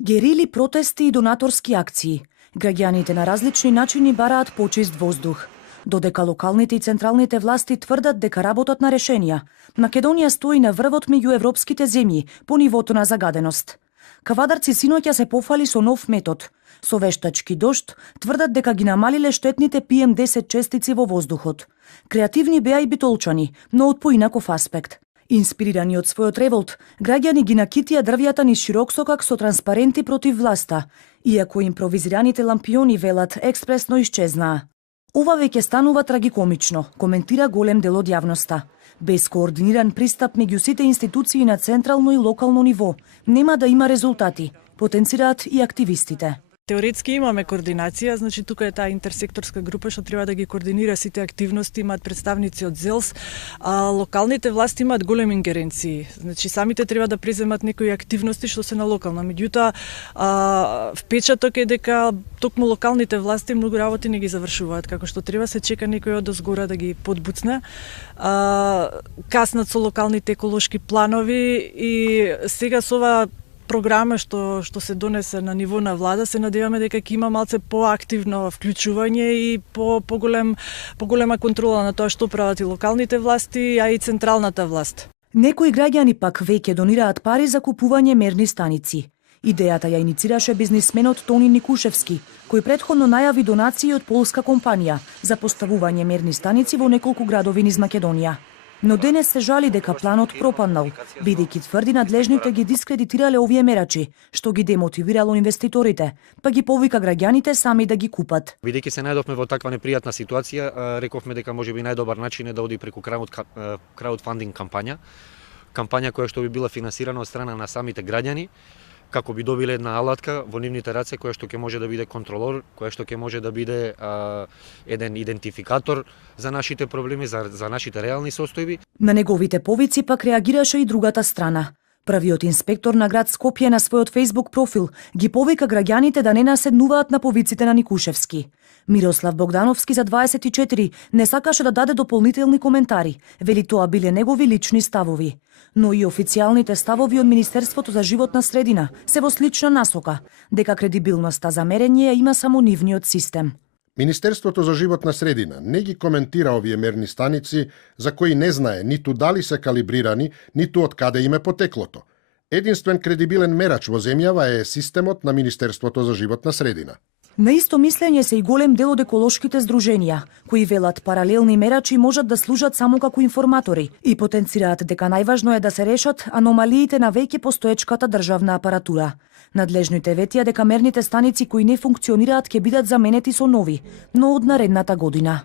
Герили, протести и донаторски акции. Граѓаните на различни начини бараат почист воздух. Додека локалните и централните власти тврдат дека работат на решенија, Македонија стои на врвот меѓу европските земји по нивото на загаденост. Кавадарци синоќа се пофали со нов метод. Со вештачки дожд тврдат дека ги намалиле штетните PM10 честици во воздухот. Креативни беа и битолчани, но од поинаков аспект. Инспирирани од својот револт, граѓани ги накитија дрвјата низ широк сокак со транспаренти против власта, иако импровизираните лампиони, велат, експресно исчезнаа. Ова веќе станува трагикомично, коментира голем дел од јавноста. Без координиран пристап меѓу сите институции на централно и локално ниво, нема да има резултати, потенцираат и активистите. Теоретски имаме координација, значи тука е таа интерсекторска група што треба да ги координира сите активности, имаат представници од ЗЕЛС, а локалните власти имаат големи ингеренции. Значи самите треба да преземат некои активности што се на локално. Меѓутоа, впечаток е дека токму локалните власти многу работи не ги завршуваат како што треба, се чека некој од озгора да ги подбуцне. Каснат со локалните еколошки планови и сега со ова програма што се донесе на ниво на влада, се надеваме дека ќе има малце поактивно вклучување и поголема контрола на тоа што прават и локалните власти, а и централната власт. Некои граѓани пак веќе донираат пари за купување мерни станици. Идејата ја иницираше бизнисменот Тони Никушевски, кој претходно најави донации од полска компанија за поставување мерни станици во неколку градови низ Македонија. Но денес се жали дека планот пропаднал, бидејќи тврди надлежните ги дискредитирале овие мерачи, што ги демотивирало инвеститорите, па ги повика граѓаните сами да ги купат. Бидејќи се најдовме во таква непријатна ситуација, рековме дека можеби најдобар начин е да оди преку краудфандинг кампања која што би била финансирана од страна на самите граѓани, како би добиле една алатка во нивните раце која што ќе може да биде контролор, која што ќе може да биде еден идентификатор за нашите проблеми, за нашите реални состојби. На неговите повици пак реагираше и другата страна. Првиот инспектор на град Скопје на својот Facebook профил ги повика граѓаните да не наседнуваат на повиците на Никушевски. Мирослав Богдановски за 24 не сакаше да даде дополнителни коментари, вели тоа биле негови лични ставови. Но и официјалните ставови од Министерството за животна средина се во слична насока, дека кредибилноста за мерење има само нивниот систем. Министерството за животна средина не ги коментира овие мерни станици за кои не знае ниту дали се калибрирани, ниту од каде им е потеклото. Единствен кредибилен мерач во земјава е системот на Министерството за животна средина. На исто мислење се и голем дел од еколошките здруженија, кои велат паралелни мерачи можат да служат само како информатори и потенцираат дека најважно е да се решат аномалиите на веќе постоечката државна апаратура. Надлежните ветија дека мерните станици кои не функционираат ќе бидат заменети со нови, но од наредната година.